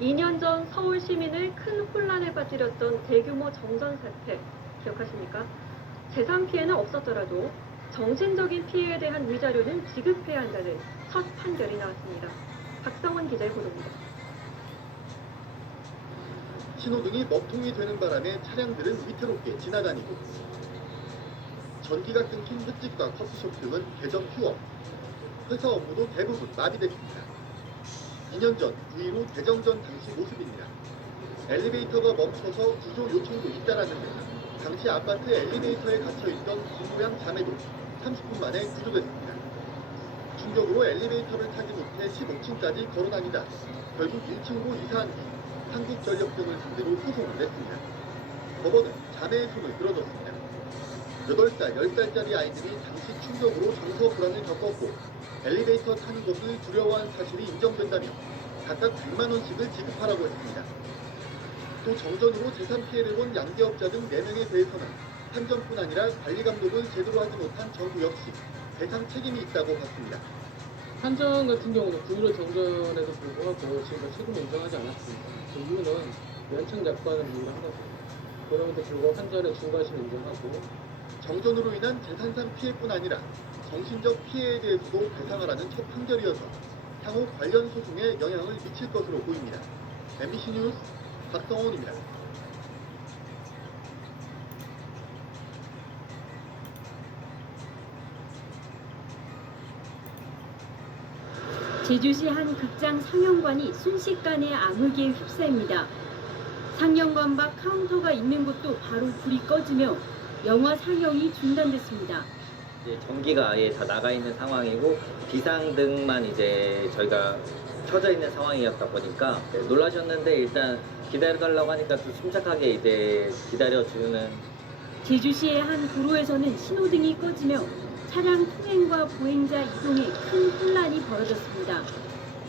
2년 전 서울 시민을 큰 혼란에 빠뜨렸던 대규모 정전 사태 기억하십니까? 재산 피해는 없었더라도 정신적인 피해에 대한 위자료는 지급해야 한다는 첫 판결이 나왔습니다. 박성원 기자의 보도입니다. 신호등이 먹통이 되는 바람에 차량들은 위태롭게 지나다니고 전기가 끊긴 횟집과 커피숍 등은 개점 휴업, 회사 업무도 대부분 마비됐습니다. 2년 전 9.15 대정전 당시 모습입니다. 엘리베이터가 멈춰서 구조 요청도 잇따랐는데 당시 아파트 엘리베이터에 갇혀있던 김모양 자매도 30분 만에 구조됐습니다. 충격으로 엘리베이터를 타지 못해 15층까지 걸어다니다 결국 1층으로 이사한 뒤 한국전력 등을 상대로 소송을 냈습니다. 법원은 자매의 손을 들어줬습니다. 8살, 10살짜리 아이들이 당시 충격으로 정서 불안을 겪었고 엘리베이터 타는 것을 두려워한 사실이 인정된다며 각각 100만 원씩을 지급하라고 했습니다. 또 정전으로 재산 피해를 본 양계업자 등 4명에 대해서는 판정뿐 아니라 관리 감독을 제대로 하지 못한 정부 역시 배상 책임이 있다고 봤습니다. 한전 같은 경우는 9.15 정전에도 불구하고 지금까지 책임을 인정하지 않았습니다. 그 이유는 연착 약관을 이유로 한 거죠. 그럼에도 불구하고 한전의 중과실을 인정하고 정전으로 인한 재산상 피해뿐 아니라 정신적 피해에 대해서도 배상하라는 첫 판결이어서 향후 관련 소송에 영향을 미칠 것으로 보입니다. MBC 뉴스 박성원입니다. 제주시 한 극장 상영관이 순식간에 암흑에 휩싸입니다. 상영관 밖 카운터가 있는 곳도 바로 불이 꺼지며 영화 상영이 중단됐습니다. 이제 전기가 아예 다 나가 있는 상황이고 비상등만 이제 저희가 켜져 있는 상황이었다 보니까 놀라셨는데 일단 기다려달라고 하니까 또 침착하게 이제 기다려주는. 제주시의 한 도로에서는 신호등이 꺼지며 차량 통행과 보행자 이동에 큰 혼란이 벌어졌습니다.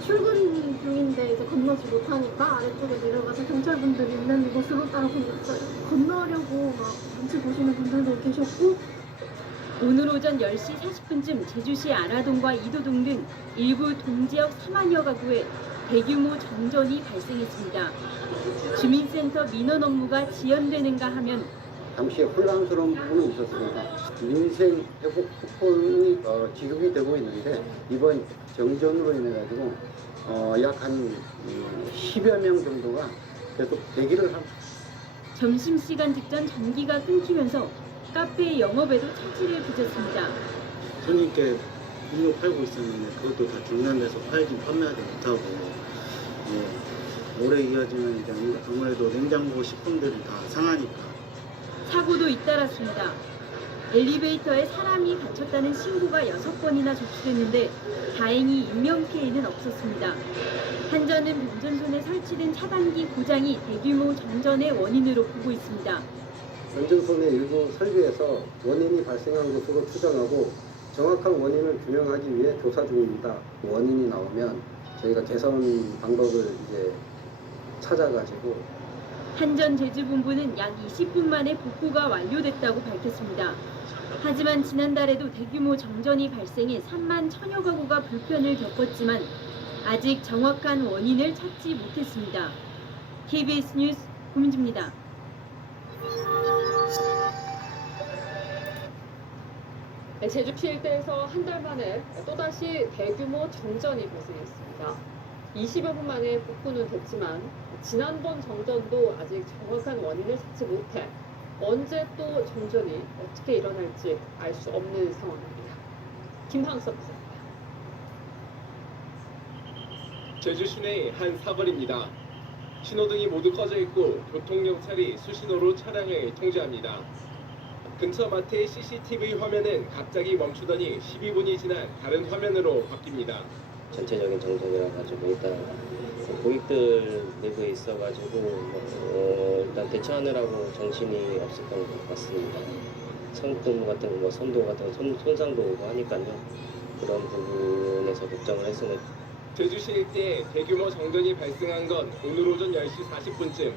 출근 중인데 이제 건너지 못하니까 아래쪽에 내려가서 경찰분들이 있는 곳으로 따라 건넜어요. 건너려고 막 눈치 보시는 분들도 계셨고. 오늘 오전 10시 40분쯤 제주시 아라동과 이도동 등 일부 동지역 4만여 가구에 대규모 정전이 발생했습니다. 주민센터 민원 업무가 지연되는가 하면 당시에 혼란스러운 부분이 있었습니다. 민생 회복 쿠폰이 지급이 되고 있는데 이번 정전으로 인해 가지고 약 한 10여 명 정도가 계속 대기를 하고. 점심시간 직전 전기가 끊기면서 카페 영업에도 차질을 빚었습니다. 손님께 음료 팔고 있었는데 그것도 다 중단돼서 판매하지 못하고, 오래 이어지면 이제 아무래도 냉장고 식품들이 다 상하니까. 사고도 잇따랐습니다. 엘리베이터에 사람이 갇혔다는 신고가 6번이나 접수됐는데 다행히 인명피해는 없었습니다. 한전은 변전소에 설치된 차단기 고장이 대규모 정전의 원인으로 보고 있습니다. 변전소의 일부 설비에서 원인이 발생한 것으로 추정하고 정확한 원인을 규명하기 위해 조사 중입니다. 원인이 나오면 저희가 개선 방법을 이제 찾아가지고. 한전 제주본부는 약 20분 만에 복구가 완료됐다고 밝혔습니다. 하지만 지난달에도 대규모 정전이 발생해 3만 1000여 가구가 불편을 겪었지만 아직 정확한 원인을 찾지 못했습니다. KBS 뉴스 고민주입니다. 제주시 일대에서 한 달 만에 또다시 대규모 정전이 발생했습니다. 20여 분 만에 복구는 됐지만 지난번 정전도 아직 정확한 원인을 찾지 못해 언제 또 정전이 어떻게 일어날지 알 수 없는 상황입니다. 김항섭 기자입니다. 제주 시내의 한 사거리입니다. 신호등이 모두 꺼져 있고 교통경찰이 수신호로 차량을 통제합니다. 근처 마트의 CCTV 화면은 갑자기 멈추더니 12분이 지난 다른 화면으로 바뀝니다. 전체적인 정전이라 가지고 일단 고객들 내부에 있어가지고 일단 대처하느라고 정신이 없었던 것 같습니다. 성품 같은 거, 선도 같은 거 손상도 오고 하니까요. 그런 부분에서 걱정을 했으니. 제주시 일대에 대규모 정전이 발생한 건 오늘 오전 10시 40분쯤.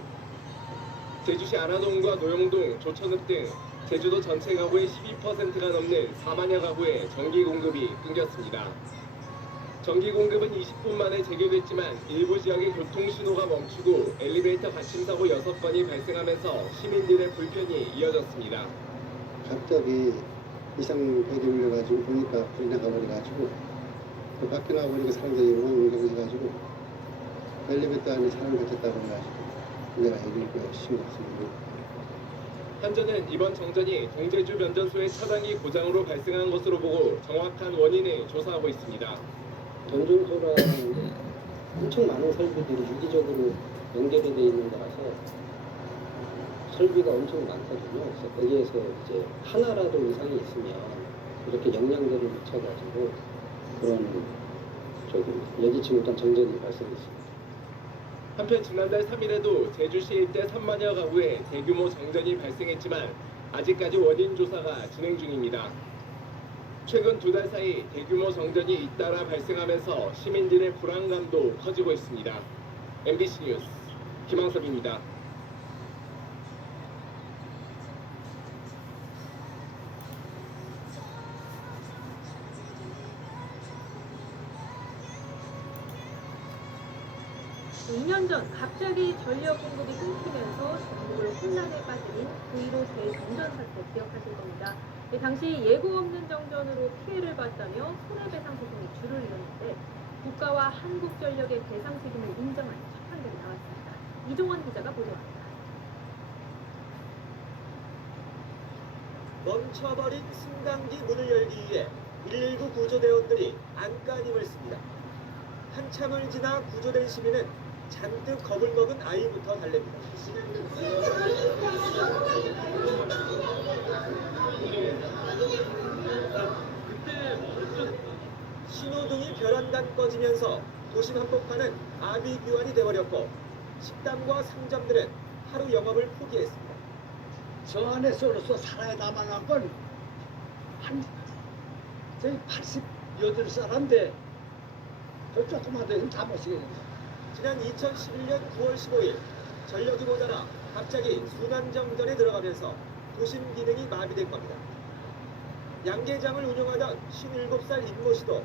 제주시 아라동과 노영동, 조천읍 등 제주도 전체 가구의 12%가 넘는 4만여 가구에 전기 공급이 끊겼습니다. 전기 공급은 20분 만에 재개됐지만 일부 지역의 교통 신호가 멈추고 엘리베이터 받침 사고 6건이 발생하면서 시민들의 불편이 이어졌습니다. 갑자기 이상벽이 울려가지고 보니까 불이 나가버려가지고 그 밖에 나가버리고 사람들이 옮겨가지고 엘리베이터 안에 사람 갇혔다고 해가지고 내가 얘기를 신고했습니다. 현재는 이번 정전이 동제주 변전소의 차단기 고장으로 발생한 것으로 보고 정확한 원인을 조사하고 있습니다. 변전소랑 엄청 많은 설비들이 유기적으로 연결이 되어 있는 거라서 설비가 엄청 많거든요. 그래서 거기에서 이제 하나라도 이상이 있으면 이렇게 영향들을 미쳐가지고 그런 예기치 못한 정전이 발생했습니다. 한편 지난달 3일에도 제주시 일대 3만여 가구에 대규모 정전이 발생했지만 아직까지 원인 조사가 진행 중입니다. 최근 2달 사이 대규모 정전이 잇따라 발생하면서 시민들의 불안감도 커지고 있습니다. MBC 뉴스 김항섭입니다. 네, 2년 전 갑자기 전력 공급이 끊기면서 전국을 혼란에 빠뜨린 그1호 대정전 사태 기억하실 겁니다. 당시 예고 없는 정전으로 피해를 봤다며 손해배상 소송이 줄을 이뤘는데 국가와 한국전력의 배상 책임을 인정한 첫 판결이 나왔습니다. 이종원 기자가 보도합니다. 멈춰버린 승강기 문을 열기 위해 119 구조대원들이 안간힘을 씁니다. 한참을 지나 구조된 시민은 잔뜩 겁을 먹은 아이부터 달랩니다. 신호등이 별안간 꺼지면서 도심 한복판은 아비규환이 돼버렸고 식당과 상점들은 하루 영업을 포기했습니다. 저 안에서로서 살아야 다만한 건 저희 88살인데 저 조그만 데는 다 못 쓰겠는데. 지난 2011년 9월 15일 전력이 모자라 갑자기 순환정전에 들어가면서 도심 기능이 마비된 겁니다. 양계장을 운영하던 57살 임모 씨도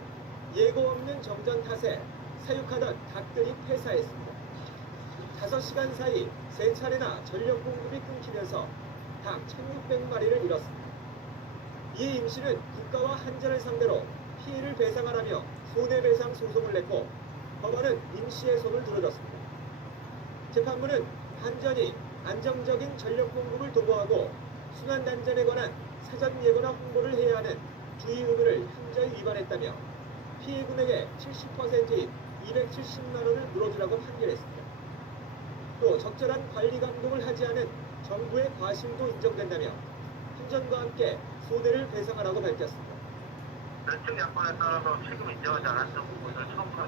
예고 없는 정전 탓에 사육하던 닭들이 폐사했습니다. 5시간 사이 3차례나 전력 공급이 끊기면서 닭 1,600마리를 잃었습니다. 이에 임 씨는 국가와 한전을 상대로 피해를 배상하라며 손해배상 소송을 냈고 법원은 임 씨의 손을 들어줬습니다. 재판부는 한전이 안정적인 전력 공급을 도모하고 순환단전에 관한 사전 예고나 홍보를 해야 하는 주의 의무를 현저히 위반했다며 피해 금액의 70%인 270만 원을 물어주라고 판결했습니다. 또 적절한 관리 감독을 하지 않은 정부의 과실도 인정된다며 한전과 함께 손해를 배상하라고 밝혔습니다. 면책 약관에 따라서 책임을 인정하지 않았던 부분을 처음부터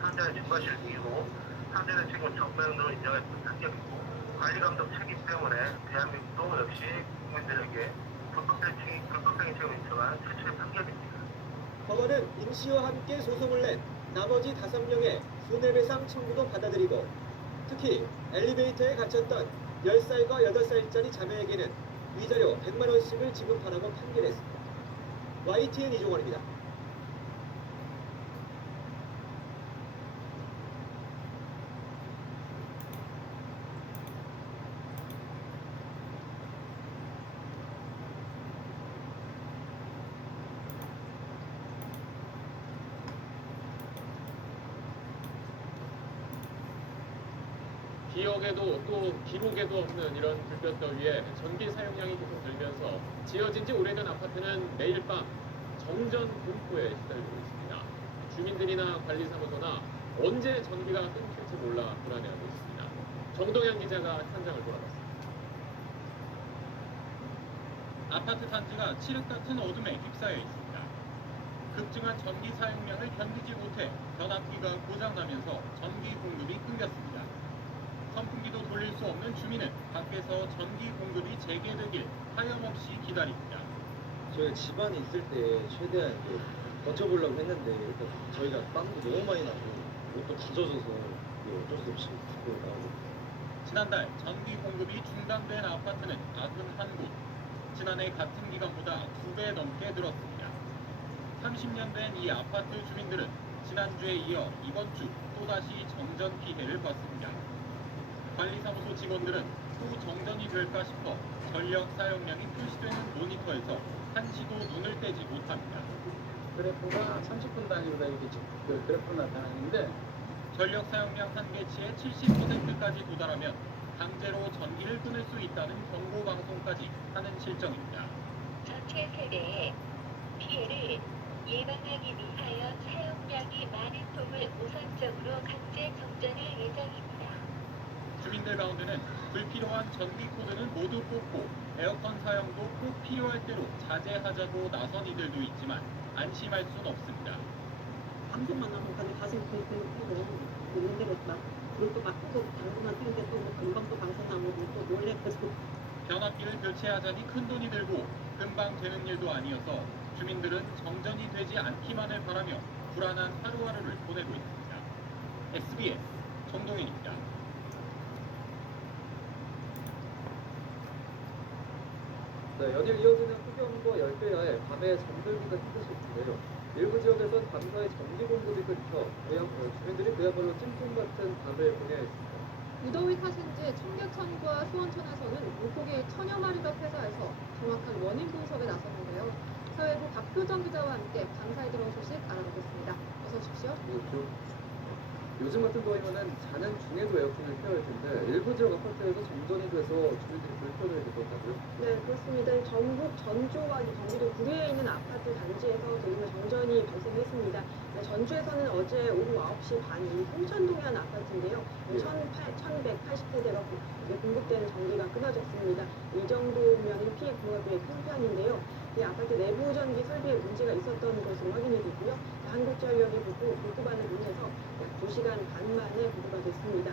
한전의 중과실 이후 한전의 책임을 전면으로 인정했던 판결이고 관리 감독 책임 때문에 대한민국도 역시 국민들에게 불법적인 책임을 인정한 최초의 판결입니다. 법원은 임 씨와 함께 소송을 낸 나머지 5명의 손해배상 청구도 받아들이고 특히 엘리베이터에 갇혔던 10살과 8살짜리 자매에게는 위자료 100만 원씩을 지급하라고 판결했습니다. YTN 이종원입니다. 기억에도 또 기록에도 없는 이런 불볕더위에 전기 사용량이 계속 늘면서 지어진 지 오래된 아파트는 매일 밤 정전 공포에 시달리고 있습니다. 주민들이나 관리사무소나 언제 전기가 끊길지 몰라 불안해하고 있습니다. 정동현 기자가 현장을 돌아봤습니다. 아파트 단지가 칠흑 같은 어둠에 휩싸여 있습니다. 급증한 전기 사용량을 견디지 못해 변압기가 고장나면서 전기 공급이 끊겼습니다. 선풍기도 돌릴 수 없는 주민은 밖에서 전기 공급이 재개되길 하염없이 기다립니다. 저희가 집안에 있을 때 최대한 이제 버텨보려고 했는데 일단 저희가 땀도 너무 많이 나고 옷도 다 젖어서 어쩔 수 없이 밖으로 나오고. 지난달 전기 공급이 중단된 아파트는 91곳. 지난해 같은 기간보다 2배 넘게 늘었습니다. 30년 된 이 아파트 주민들은 지난주에 이어 이번 주 또다시 정전 피해를 봤습니다. 관리사무소 직원들은 또 정전이 될까 싶어 전력 사용량이 표시되는 모니터에서 한시도 눈을 떼지 못합니다. 그래프가 30분 단위로 이렇게 그 그래프가 나타나는데 전력 사용량 한계치의 70%까지 도달하면 강제로 전기를 끊을 수 있다는 경고 방송까지 하는 실정입니다. 전체 세대의 피해를 예방하기 위하여 사용량이 많은 돔을 우선적으로 강제 정전할 예정입니다. 주민들 가운데는 불필요한 전기 코드는 모두 꽂고 에어컨 사용도 꼭 필요할 때로 자제하자고 나선 이들도 있지만 안심할 순 없습니다. 방송만 나면 가슴이 쿵쿵 있는데 막 그것도 막 끄고 당분간 틀는데 또뭐 금방 또 방송 나오고 또 몰래 계속 변압기를 교체하자니 큰돈이 들고 금방 되는 일도 아니어서 주민들은 정전이 되지 않기만을 바라며 불안한 하루하루를 보내고 있습니다. SBS 정동현입니다. 네, 연일 이어지는 폭염과 열대야에 밤에 잠들기가 힘드실 텐데요. 일부 지역에선 밤사이 전기 공급이 끊겨 주민들이 그야말로 찜통 같은 밤을 보내야 했습니다. 무더위 탓인지 청계천과 수원천에서는 물고기 천여 마리가 폐사해서 정확한 원인 분석에 나섰는데요. 사회부 박효정 기자와 함께 밤사이 들어온 소식 알아보겠습니다. 어서 오십시오. 요즘 같은 거이면은 자는 중에도 에어컨을 켜야 할 텐데 일부 지역 아파트에서 정전이 돼서 주민들이 불편을 겪었다고요? 네, 그렇습니다. 전북 전주와 경기도 구리에 있는 아파트 단지에서 대규모 정전이 발생했습니다. 네, 전주에서는 어제 오후 9시 반이 송천동의 한 아파트인데요. 1180세대가 공급되는 전기가 끊어졌습니다. 이 정도면 피해 규모가 꽤 큰 편인데요. 이 아파트 내부 전기 설비에 문제가 있었던 것으로 확인이 됐고요. 한국전력이 복구반을 보내서 약 2시간 반 만에 복구가 됐습니다.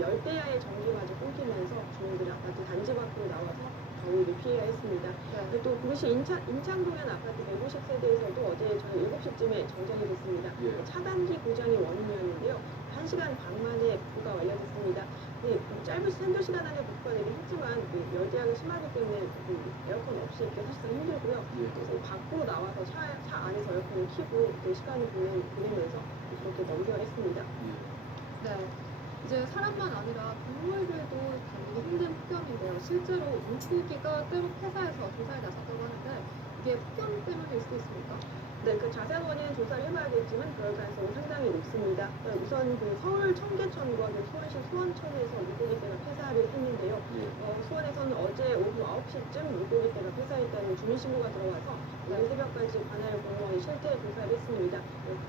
열대야의 전기마저 끊기면서 주민들이 아파트 단지 밖으로 나와서 더위를 피해야 했습니다. 네. 또 그것이 인창동의 한 아파트 150세대에서도 어제 저녁 7시쯤에 정전이 됐습니다. 차단기 고장이 원인이었는데요. 1시간 반 만에 복구가 완료됐습니다. 짧은 한두 시간 안에 복구가 되긴 했지만 열대야가 심하기 때문에 에어컨 없이 있기 사실상 힘들고요. 그래서 밖으로 나와서 차 안에서 에어컨을 켜고 또 시간을 보내면서 그렇게 넘겨야 했습니다. 네. 이제 사람만 아니라 동물들도 다루기 힘든 폭염인데요. 실제로 물고기가 때로 폐사해서 조사에 나섰다고 하는데 이게 폭염 때문일 수도 있습니까? 네, 그 자세한 원인은 조사를 해봐야겠지만 그럴 가능성이 상당히 높습니다. 우선 그 서울 청계천과 수원시 수원천에서 물고기떼가 폐사를 했는데요. 수원에서는 어제 오후 9시쯤 물고기떼가 폐사했다는 주민신고가 들어와서 오늘 새벽까지 관할 공무원이 실태 조사를 했습니다.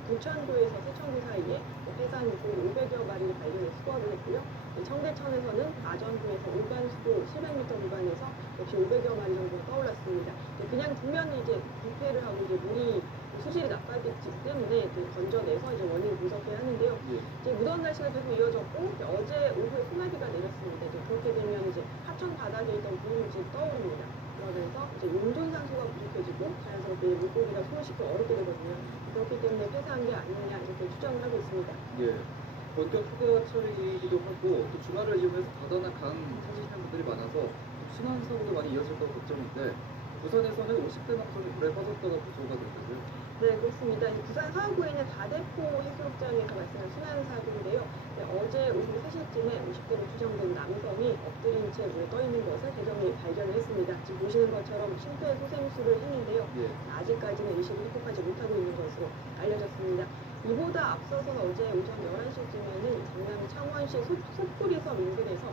부천구에서 세천구 사이에 폐사한 물고기 500여 마리를 발견해 수거를 했고요. 청계천에서는 아전구에서 울반수도 700m 구간에서 역시 500여 마리 정도가 떠올랐습니다. 그냥 두면 이제 부패를 하고 이제 물이 수질이 나빠지기 때문에 건져내서 이제 원인을 분석해야 하는데요. 이제 무더운 날씨가 계속 이어졌고 어제 오후에 소나기가 내렸습니다. 이제 그렇게 되면 이제 하천 바닥에 있던 구름물질이 떠오릅니다. 그러면서 이제 용존산소가 부족해지고 자연스럽게 물고기가 숨을 쉬기 어렵게 되거든요. 그렇기 때문에 폐사한 게 아니냐 이렇게 추정을 하고 있습니다. 본격 휴가철이기도 하고 또 주말을 이용해서 바다나 강 찾으시는 분들이 많아서 순환 사고도 많이 이어질까 걱정인데 부산에서는 50대 남성이 물에 빠졌다가 구조가 됐거든요. 네, 그렇습니다. 부산 서구에 있는 다대포 해수욕장에서 발생한 순환사고인데요. 어제 오후 3시쯤에 50대로 추정된 남성이 엎드린 채 물에 떠 있는 것을 대정이 발견을 했습니다. 지금 보시는 것처럼 심폐소생술을 했는데요. 아직까지는 의식을 회복하지 못하고 있는 것으로 알려졌습니다. 이보다 앞서서 어제 오전 11시쯤에는 경남 창원시 속구리섬 인근에서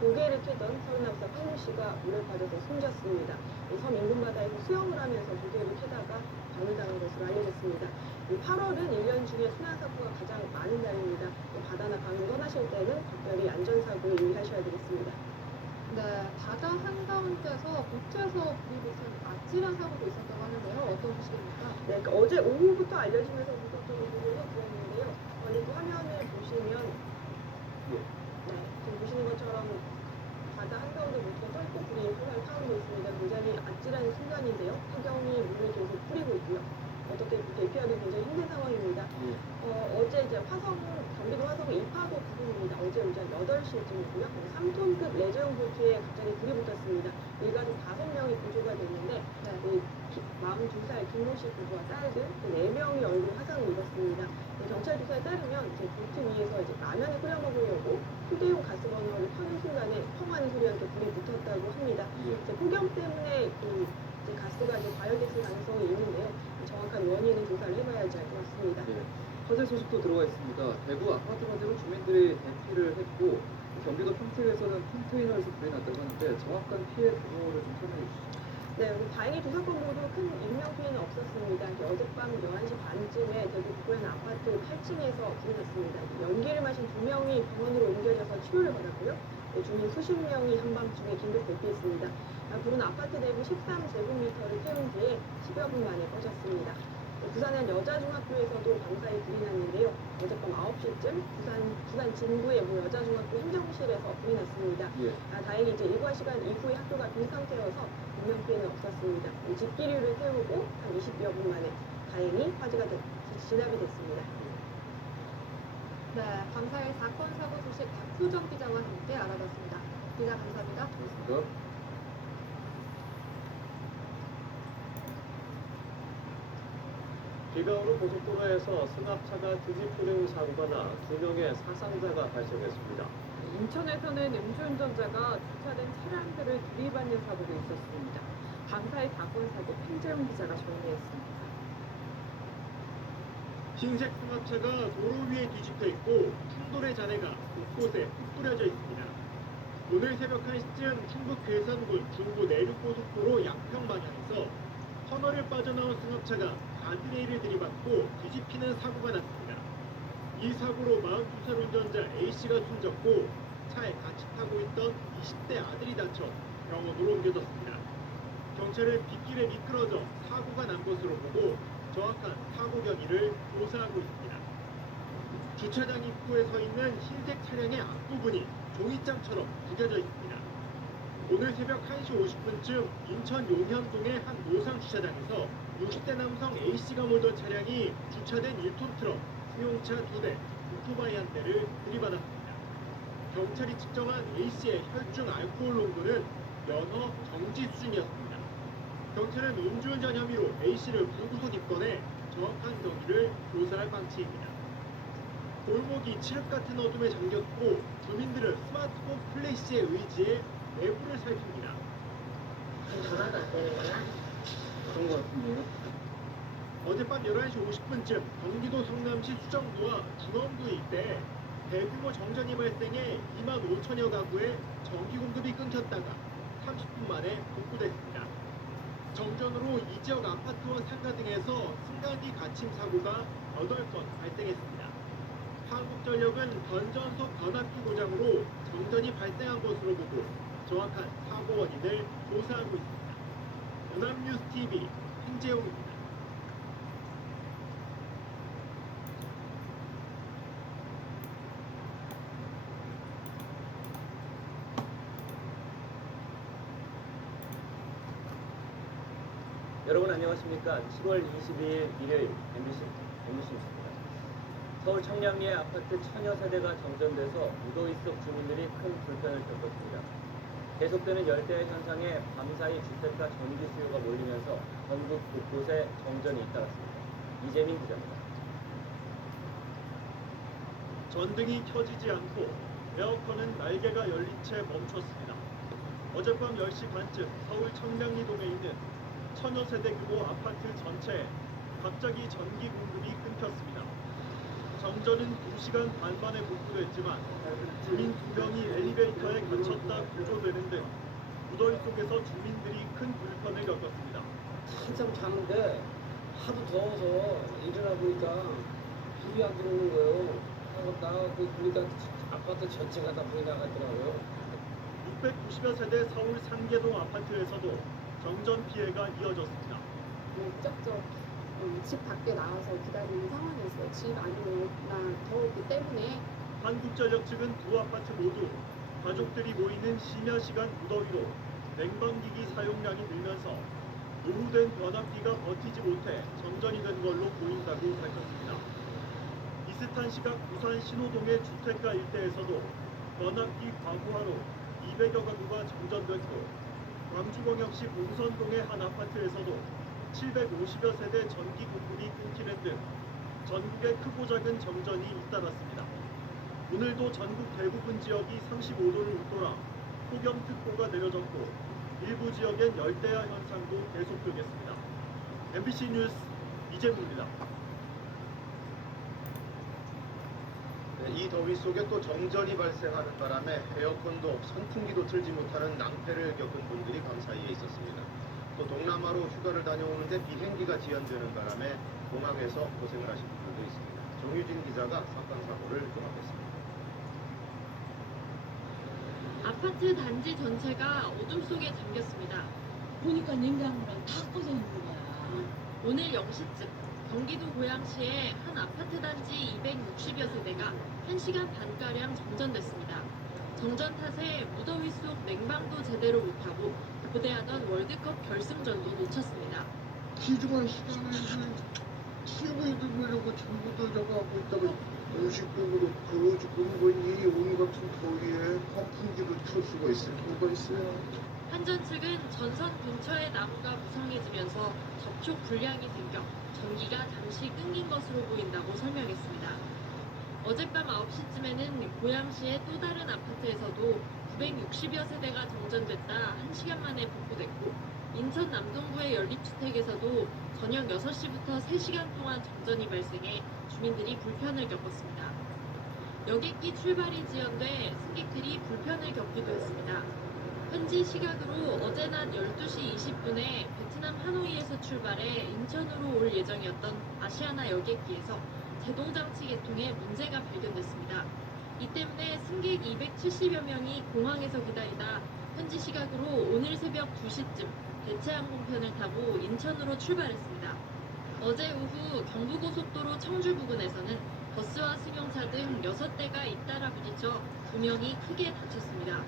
조개를 캐던 39살 황모 씨가 물에 빠져서 숨졌습니다. 섬 인근 바다에서 수영을 하면서 조개를 캐다가 방을 당한 것으로 알려졌습니다. 8월은 1년 중에 순환사고가 가장 많은 달입니다. 바다나 강을 떠나실 때는 특별히 안전사고에 유의하셔야 되겠습니다. 네, 바다 한가운데서 보트에서 불이 붙은 아찔한 사고도 있었다고 하는데요. 어떤 소식입니까? 네, 그러니까 어제 오후부터 알려지면서 본격적으로 보도를 해드렸는데요. 이 화면을 보시면 지금 보시는 것처럼 바다 한가운데부터 뚫고 불이 활활 타오르고 있습니다. 굉장히 아찔한 순간인데요. 해경이 물을 계속 뿌리고 있고요. 어떻게 대피하기 굉장히 힘든 상황입니다. 어제 이제 경기도 화성은 2파도 부근입니다. 어제 오전 8시쯤이고요. 3톤급 레저용 보트에 갑자기 들이붙었습니다. 일가족 5명이 구조가 됐는데 42살 김모 씨 부부와 딸 등 4명이 얼굴 화상을 입었습니다. 경찰 조사에 따르면 이제 보트 위에서 이제 라면을 끓여 먹으려고 휴대용 가스버너를 켜는 순간에 펑 하는 소리와 함께 불이 붙었다고 합니다. 이제 폭염 때문에 이제 가스가 이제 과열됐을 가능성이 있는데요. 정확한 원인은 조사를 해봐야 할 것 같습니다. 화재 소식도 들어와 있습니다. 대구 아파트 화재로 주민들이 대피를 했고 경기도 평택에서는 컨테이너에서 불이 났다고 하는데 정확한 피해 규모를 좀 설명해 주시죠. 네, 다행히 두 사건 모두 큰 인명 피해는 없었습니다. 어젯밤 11시 반쯤에 대구 북구현 아파트 8층에서 불이 났습니다. 연기를 마신 2명이 병원으로 옮겨져서 치료를 받았고요. 주민 수십 명이 한밤중에 긴급 대피했습니다. 불은 아파트 내부 13제곱미터를 태운 뒤에 10여 분 만에 꺼졌습니다. 부산의 한 여자중학교에서도 밤사이 불이 났는데요. 어젯밤 9시쯤 부산 진구의 모 여자중학교 행정실에서 불이 났습니다. 다행히 이제 일과 시간 이후에 학교가 빈 상태여서 인명 피해는 없었습니다. 집기류를 태우고 한 20여 분 만에 다행히 화재가 진압이 됐습니다. 네, 밤사이 사건 사고 소식 박효정 기자와 함께 알아봤습니다. 기자 감사합니다. 고맙습니다. 비가 오는 고속도로에서 승합차가 뒤집히는 사고가 나 2명의 사상자가 발생했습니다. 인천에서는 음주운전자가 주차된 차량들을 들이받는 사고도 있었습니다. 밤사이 사건 사고 팽재용 기자가 정리했습니다. 흰색 승합차가 도로 위에 뒤집혀 있고 충돌의 잔해가 곳곳에 흩뿌려져 있습니다. 오늘 새벽 1시쯤 충북 괴산군 중부 내륙고속도로 양평 방향에서 터널을 빠져나온 승합차가 가드레일을 들이받고 뒤집히는 사고가 났습니다. 이 사고로 42살 운전자 A씨가 숨졌고 차에 같이 타고 있던 20대 아들이 다쳐 병원으로 옮겨졌습니다. 경찰은 빗길에 미끄러져 사고가 난 것으로 보고 정확한 사고 경위를 조사하고 있습니다. 주차장 입구에 서 있는 흰색 차량의 앞부분이 종이장처럼 구겨져 있습니다. 오늘 새벽 1시 50분쯤 인천 용현동의 한 노상 주차장에서 60대 남성 A씨가 몰던 차량이 주차된 1톤 트럭, 승용차 2대, 오토바이 한 대를 들이받았습니다. 경찰이 측정한 A씨의 혈중 알코올 농도는 연허 정지 수준이었습니다. 경찰은 음주운전 혐의로 A씨를 불구속 입건해 정확한 경위를 조사할 방침입니다. 골목이 칠흑 같은 어둠에 잠겼고 주민들은 스마트폰 플래시의 의지에 내부를 살핍니다. 전화가 안 되는 거야? 그런 것 같은데요? 어젯밤 11시 50분쯤 경기도 성남시 수정구와 중원구 일대에 대규모 정전이 발생해 2만 5천여 가구에 전기 공급이 끊겼다가 30분 만에 복구됐습니다. 정전으로 이 지역 아파트와 상가 등에서 승강기 갇힘 사고가 8건 발생했습니다. 한국전력은 변전소 변압기 고장으로 정전이 발생한 것으로 보고 정확한 사고 원인을 조사하고 있습니다. 연합뉴스TV 팽재용입니다. 여러분 안녕하십니까. 10월 22일 일요일 MBC 뉴스입니다. 서울 청량리의 아파트 천여 세대가 정전돼서 무더위 속 주민들이 큰 불편을 겪었습니다. 계속되는 열대 현상에 밤사이 주택가 전기 수요가 몰리면서 전국 곳곳에 정전이 잇따랐습니다. 이재민 기자입니다. 전등이 켜지지 않고 에어컨은 날개가 열린 채 멈췄습니다. 어젯밤 10시 반쯤 서울 청량리동에 있는 천여 세대 규모 아파트 전체에 갑자기 전기 공급이 끊겼습니다. 정전은 2시간 반 만에 복구됐지만 주민 2명이 엘리베이터에 갇혔다 구조되는 등 무더위 속에서 주민들이 큰 불편을 겪었습니다. 한참 자는데 하도 더워서 일어나 보니까 불이 안 들어오는 거예요. 나가고 보니까 아파트 전체가 다 불이 나갔더라고요. 690여 세대 서울 상계동 아파트에서도 정전 피해가 이어졌습니다. 목적적 집 밖에 나와서 기다리는 상황이었어요. 집 안으로 더웠기 때문에. 한국전력 측은 두 아파트 모두 가족들이 모이는 심야 시간 무더위로 냉방기기 사용량이 늘면서 노후된 변압기가 버티지 못해 정전이 된 걸로 보인다고 밝혔습니다. 비슷한 시각 부산 신호동의 주택가 일대에서도 번학기 과부하로 200여 가구가 정전됐고 광주광역시 봉선동의 한 아파트에서도 750여 세대 전기 공급이 끊기는 등 전국의 크고 작은 정전이 잇따랐습니다. 오늘도 전국 대부분 지역이 35도를 웃돌아 폭염특보가 내려졌고 일부 지역엔 열대야 현상도 계속되겠습니다. MBC 뉴스 이재무입니다. 이 더위 속에 또 정전이 발생하는 바람에 에어컨도 선풍기도 틀지 못하는 낭패를 겪은 분들이 밤사이에 있었습니다. 또 동남아로 휴가를 다녀오는데 비행기가 지연되는 바람에 공항에서 고생을 하신 분들도 있습니다. 정유진 기자가 사건 사고를 종합했습니다. 아파트 단지 전체가 어둠 속에 잠겼습니다. 보니까 냉장고랑 다 꺼져 있는 거야. 오늘 0시쯤 경기도 고양시의 한 아파트 단지 260여 세대가 1시간 반가량 정전됐습니다. 정전 탓에 무더위 속 냉방도 제대로 못하고 고대하던 월드컵 결승전도 놓쳤습니다. 기중한 시간에는 TV도 보려고 전부도 저거 하고 있다가 음식도 그렇고 지금 뭐이 오늘 같은 더위에 환풍기를 틀 수가 있을 수가 있어요. 한전 측은 전선 근처의 나무가 무성해지면서 접촉 불량이 생겨 전기가 잠시 끊긴 것으로 보인다고 설명했습니다. 어젯밤 9시쯤에는 고양시의 또 다른 아파트에서도 960여 세대가 정전됐다 1시간 만에 복구됐고 인천 남동구의 연립주택에서도 저녁 6시부터 3시간 동안 정전이 발생해 주민들이 불편을 겪었습니다. 여객기 출발이 지연돼 승객들이 불편을 겪기도 했습니다. 현지 시각으로 어제 낮 12시 20분에 베트남 하노이에서 출발해 인천으로 올 예정이었던 아시아나 여객기에서 제동장치 개통에 문제가 발견됐습니다. 이 때문에 승객 270여 명이 공항에서 기다리다 현지 시각으로 오늘 새벽 2시쯤 대체항공편을 타고 인천으로 출발했습니다. 어제 오후 경부고속도로 청주 부근에서는 버스와 승용차 등 6대가 잇따라 부딪혀 2명이 크게 다쳤습니다.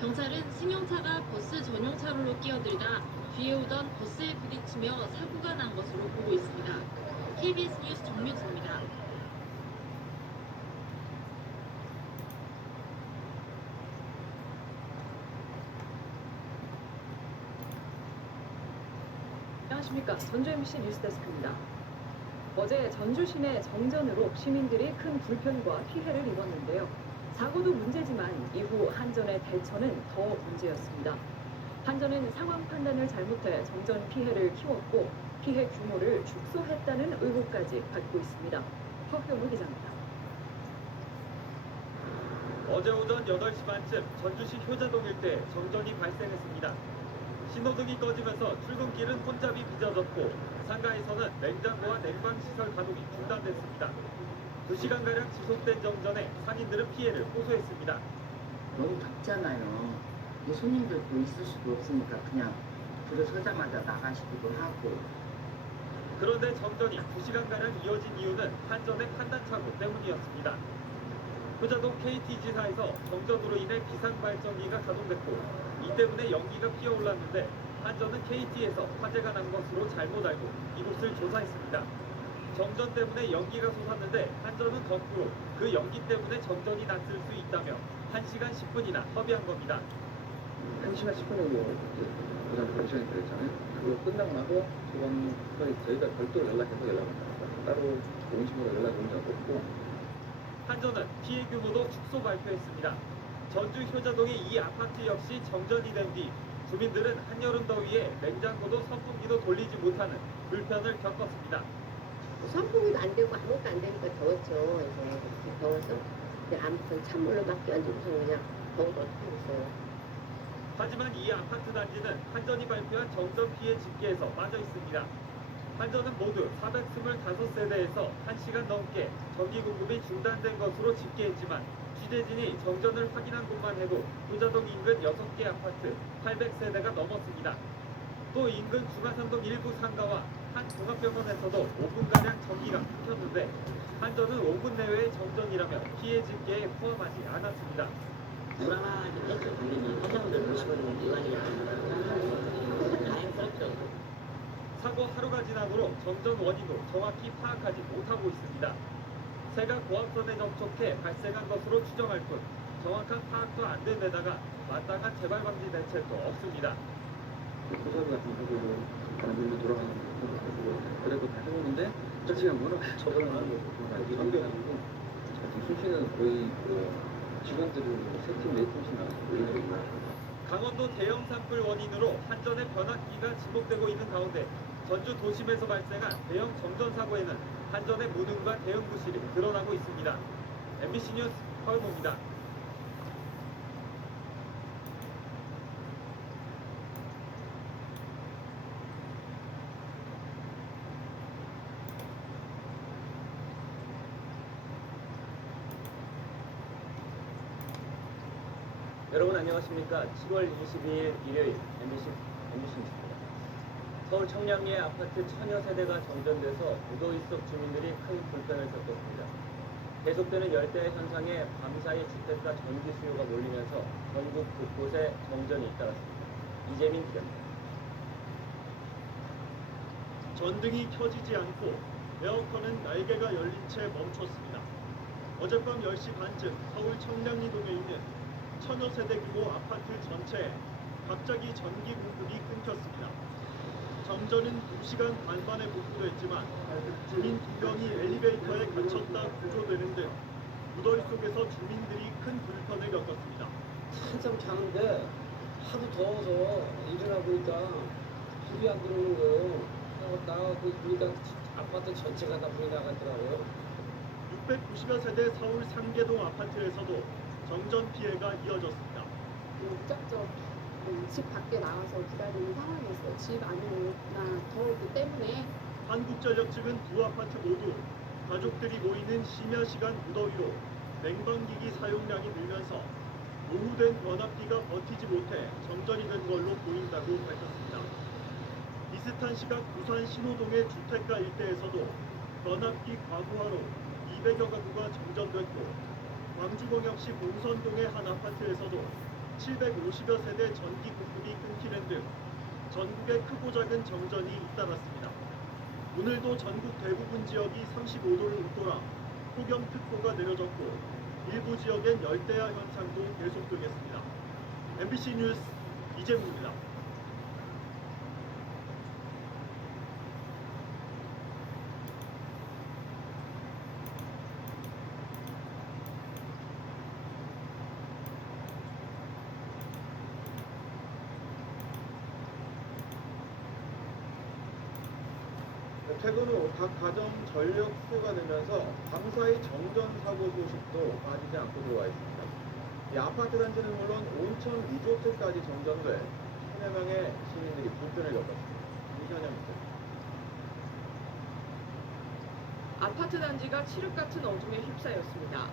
경찰은 승용차가 버스 전용차로로 끼어들다 뒤에 오던 버스에 부딪히며 사고가 난 것으로 보고 있습니다. KBS 뉴스 정유진입니다. 안녕하십니까. 전주 MBC 뉴스데스크입니다. 어제 전주 시내 정전으로 시민들이 큰 불편과 피해를 입었는데요. 사고도 문제지만 이후 한전의 대처는 더 문제였습니다. 한전은 상황 판단을 잘못해 정전 피해를 키웠고 피해 규모를 축소했다는 의혹까지 받고 있습니다. 허경우 기자입니다. 어제 오전 8시 반쯤 전주시 효자동 일대 정전이 발생했습니다. 신호등이 꺼지면서 출근길은 혼잡이 빚어졌고 상가에서는 냉장고와 냉방시설 가동이 중단됐습니다. 2시간가량 지속된 정전에 상인들은 피해를 호소했습니다. 너무 덥잖아요. 손님들도 있을 수도 없으니까 그냥 들어서자마자 나가시기도 하고. 그런데 정전이 2시간가량 이어진 이유는 한전의 판단착오 때문이었습니다. 효자동 KT지사에서 정전으로 인해 비상발전기가 가동됐고 이 때문에 연기가 피어올랐는데 한전은 KT에서 화재가 난 것으로 잘못 알고 이곳을 조사했습니다. 정전 때문에 연기가 솟았는데 한전은 거꾸로 그 연기 때문에 정전이 났을 수 있다며 1시간 10분이나 허비한 겁니다. 1시간 10분 정도 부산 변시간이 걸렸잖아요. 그거 끝나고 나서 저희가 별도로 연락해서 연락을 받았어요. 따로 공식으로 연락이 온 적 없고. 한전은 피해 규모도 축소 발표했습니다. 전주 효자동의 이 아파트 역시 정전이 된 뒤 주민들은 한여름 더위에 냉장고도 선풍기도 돌리지 못하는 불편을 겪었습니다. 선풍기도 안 되고 아무것도 안 되니까 더웠죠. 이제 더워서 아무튼 찬물로 막 끼얹고서 그냥 더워도 어떻게 있어요. 하지만 이 아파트 단지는 한전이 발표한 정전 피해 집계에서 빠져 있습니다. 한전은 모두 425세대에서 1시간 넘게 전기 공급이 중단된 것으로 집계했지만 취재진이 정전을 확인한 곳만 해도 효자동 인근 6개 아파트 800세대가 넘었습니다. 또 인근 중화산동 일부 상가와 한 종합병원에서도 5분가량 전기가 끊겼는데 한전은 5분 내외의 정전이라며 피해 집계에 포함하지 않았습니다. 불안한 햇볕 불림이 환자분들 모시고는 일반이 아닙니다. 다행스럽죠. 사고 하루가 지나도록 정전 원인도 정확히 파악하지 못하고 있습니다. 새가 고압선에 접촉해 발생한 것으로 추정할 뿐 정확한 파악도 안 된 데다가 마땅한 재발 방지 대책도 없습니다. 소설 같은 거도 바람으로 돌아가는 것도 가지고 그래도 다 해보는데 자체가 뭐라 저번에 하는 것도 상대하고 수시는 거의 직원들을 세팀 4팀씩 나가고 이런 거예요. 강원도 대형 산불 원인으로 한전의 변압기가 지목되고 있는 가운데 전주 도심에서 발생한 대형 정전 사고에는 한전의 무능과 대응 부실이 드러나고 있습니다. MBC 뉴스 허영모입니다. 여러분 안녕하십니까? 7월 22일 일요일 MBC 뉴스입니다. 서울 청량리의 아파트 천여 세대가 정전돼서 무더위 속 주민들이 큰 불편을 겪었습니다. 계속되는 열대 현상에 밤사이 주택가 전기 수요가 몰리면서 전국 곳곳에 정전이 잇따랐습니다. 이재민 기자입니다. 전등이 켜지지 않고 에어컨은 날개가 열린 채 멈췄습니다. 어젯밤 10시 반쯤 서울 청량리동에 있는 천여 세대 규모 아파트 전체에 갑자기 전기 공급이 끊겼습니다. 정전은 2시간 반 만에 복구됐지만 주민 2명이 엘리베이터에 갇혔다 구조되는 등 무더위 속에서 주민들이 큰 불편을 겪었습니다. 한참 자는데 하도 더워서 일어나 보니까 불이 안 들어오는 거예요. 나가고 보니까 아파트 전체가 다 불이 나갔더라고요. 690여 세대 서울 상계동 아파트에서도 정전 피해가 이어졌습니다. 목적적 집 밖에 나가서 기다리는 상황이었어요. 집 안이나 더우기 때문에. 한국전력 측은 두 아파트 모두 가족들이 모이는 심야 시간 무더위로 냉방기기 사용량이 늘면서 노후된 변압기가 버티지 못해 정전이 된 걸로 보인다고 밝혔습니다. 비슷한 시각 부산 신호동의 주택가 일대에서도 변압기 과부하로 200여 가구가 정전됐고 광주광역시 봉선동의 한 아파트에서도 750여 세대 전기 공급이 끊기는 등 전국의 크고 작은 정전이 잇따랐습니다. 오늘도 전국 대부분 지역이 35도를 웃돌아 폭염특보가 내려졌고 일부 지역엔 열대야 현상도 계속되겠습니다. MBC 뉴스 이재문입니다. 퇴근 후 각 가정 전력 수요가 늘면서 밤사이 정전 사고 소식도 빠지지 않고 들어와 있습니다. 이 아파트 단지는 물론 온천 리조트까지 정전돼 천여 명의 시민들이 불편을 겪었습니다. 이현영 기자. 아파트 단지가 칠흑 같은 어둠에 휩싸였습니다.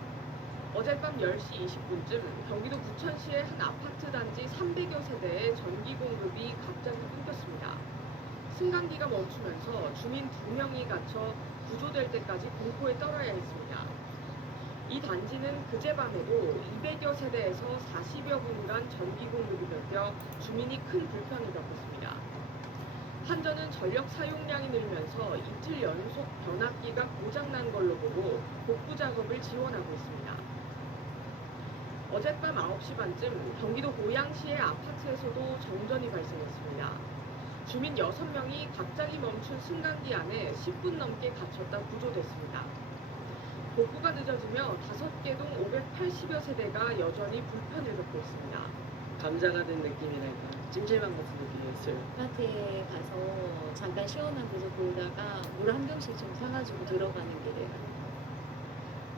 어젯밤 10시 20분쯤 경기도 부천시의 한 아파트 단지 300여 세대의 전기 공급이 갑자기 끊겼습니다. 승강기가 멈추면서 주민 2명이 갇혀 구조될 때까지 공포에 떨어야 했습니다. 이 단지는 그제밤에도 200여 세대에서 40여 분간 전기 공급이 끊겨 주민이 큰 불편을 겪었습니다. 한전은 전력 사용량이 늘면서 이틀 연속 변압기가 고장난 걸로 보고 복구 작업을 지원하고 있습니다. 어젯밤 9시 반쯤 경기도 고양시의 아파트에서도 정전이 발생했습니다. 주민 6명이 갑자기 멈춘 승강기 안에 10분 넘게 갇혔다 구조됐습니다. 복구가 늦어지며 5개 동 580여 세대가 여전히 불편을 겪고 있습니다. 감자가 된 느낌이랄까 찜질방 같은 느낌이었어요. 아파트에 가서 잠깐 시원한 곳을 보다가 물 한 병씩 좀 사가지고 들어가는 길에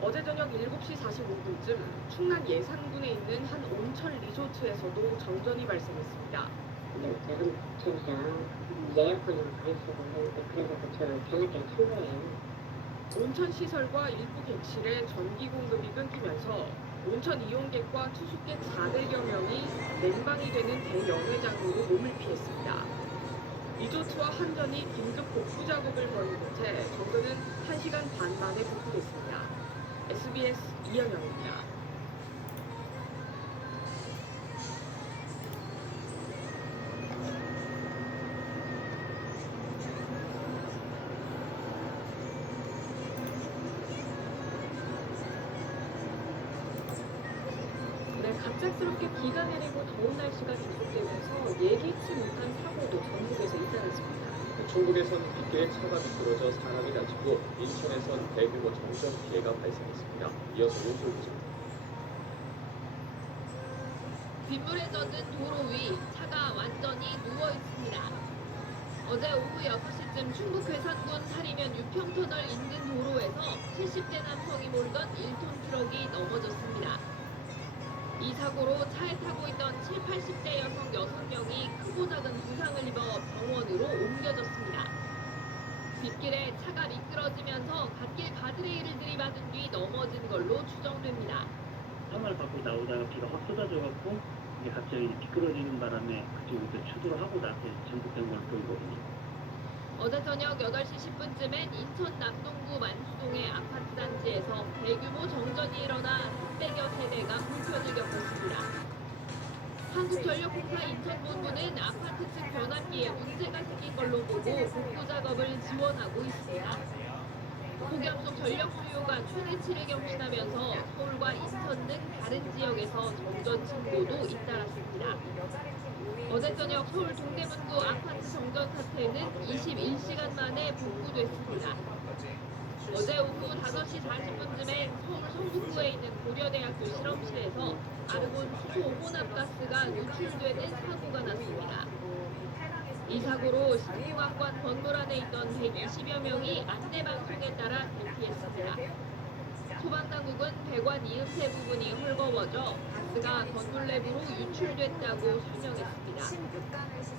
어제 저녁 7시 45분쯤 충남 예산군에 있는 한 온천 리조트에서도 정전이 발생했습니다. 여름 부천이랑 에어컨을 많이 쓰고 그래서 저는 변압기를 튼 거예요. 온천 시설과 일부 객실에 전기 공급이 끊기면서 온천 이용객과 투숙객 400여 명이 냉방이 되는 대연회장으로 몸을 피했습니다. 리조트와 한전이 긴급 복구 작업을 벌인 끝에 정전은 1시간 반 만에 복구됐습니다. SBS 이현영입니다. 갑작스럽게 비가 내리고 더운 날씨가 계속되면서 예기치 못한 사고도 전국에서 잇따랐습니다. 충북에선 빗길에 차가 미끄러져 사람이 다치고 인천에선 대규모 정전 피해가 발생했습니다. 이어서 윤솔 기자입니다. 빗물에 젖은 도로 위 차가 완전히 누워 있습니다. 어제 오후 6시쯤 충북 괴산군 사리면 유평터널 인근 도로에서 70대 남성이 몰던 1톤 트럭이 넘어졌습니다. 이 사고로 차에 타고 있던 80대 여성 6명이 크고 작은 부상을 입어 병원으로 옮겨졌습니다. 빗길에 차가 미끄러지면서 갓길 가드레일을 들이받은 뒤 넘어진 걸로 추정됩니다. 땅을 갖고 나오다가 비가 확 쏟아져갖고 이게 갑자기 미끄러지는 바람에 그쪽으로 추돌을 하고 나서 전복된 걸로 보이거든요. 어제 저녁 8시 10분쯤엔 인천 남동구 만수동의 아파트 단지에서 대규모 정전이 일어나 300여 세대가 불편을 겪었습니다. 한국전력공사 인천본부는 아파트 측 변압기에 문제가 생긴 걸로 보고 복구 작업을 지원하고 있습니다. 폭염속 전력 수요가 최대치를 경신하면서 서울과 인천 등 다른 지역에서 정전 징조도 잇따랐습니다. 어제 저녁 서울 동대문구 아파트 정전 사태는 21시간 만에 복구됐습니다. 어제 오후 5시 40분쯤에 서울 성북구에 있는 고려대학교 실험실에서 아르곤 수소 혼합가스가 유출되는 사고가 났습니다. 이 사고로 신문관관 건물 안에 있던 120여 명이 안내방송에 따라 대피했습니다. 소방당국은 배관 이음새 부분이 헐거워져 가스가 건물 내부로 유출됐다고 설명했습니다.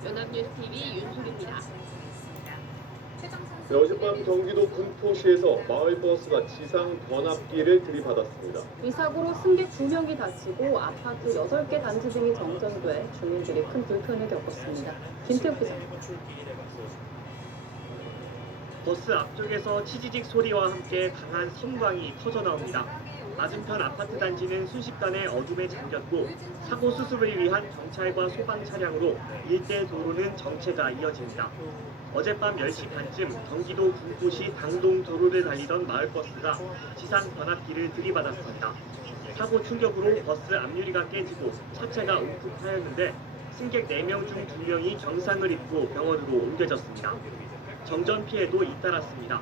연합뉴스TV 윤솔입니다. 어젯밤 경기도 군포시에서 마을버스가 지상 변압기를 들이받았습니다. 이 사고로 승객 2명이 다치고 아파트 6개 단지 등이 정전돼 주민들이 큰 불편을 겪었습니다. 김태욱 기자입니다. 버스 앞쪽에서 치지직 소리와 함께 강한 섬광이 터져나옵니다. 맞은편 아파트 단지는 순식간에 어둠에 잠겼고 사고 수습을 위한 경찰과 소방 차량으로 일대 도로는 정체가 이어집니다. 어젯밤 10시 반쯤 경기도 군포시 당동 도로를 달리던 마을버스가 지상 변압기를 들이받았습니다. 사고 충격으로 버스 앞유리가 깨지고 차체가 움푹 파였는데 승객 4명 중 2명이 경상을 입고 병원으로 옮겨졌습니다. 정전 피해도 잇따랐습니다.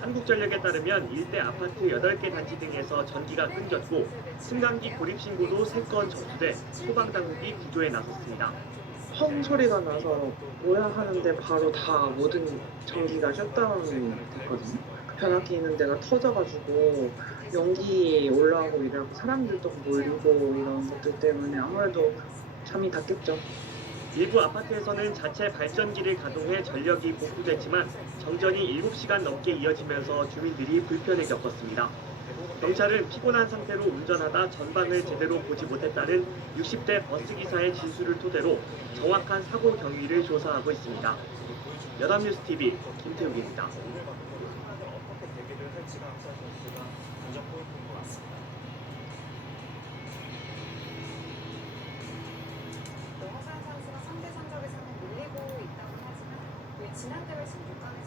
한국전력에 따르면 일대 아파트 8개 단지 등에서 전기가 끊겼고 승강기 고립 신고도 3건 접수돼 소방당국이 구조에 나섰습니다. 펑 소리가 나서 뭐야 하는데 바로 다 모든 전기가 셧다운이 됐거든요. 변압기 있는 데가 터져가지고 연기 올라오고 이래고 사람들도 몰리고 이런 것들 때문에 아무래도 잠이 다 깼죠. 일부 아파트에서는 자체 발전기를 가동해 전력이 복구됐지만 정전이 7시간 넘게 이어지면서 주민들이 불편을 겪었습니다. 경찰은 피곤한 상태로 운전하다 전방을 제대로 보지 못했다는 60대 버스기사의 진술을 토대로 정확한 사고 경위를 조사하고 있습니다. 연합뉴스TV 김태욱입니다. 허수연 선수가 상대 성적에서는 밀리고 있다고 하지만 지난대회 16강에서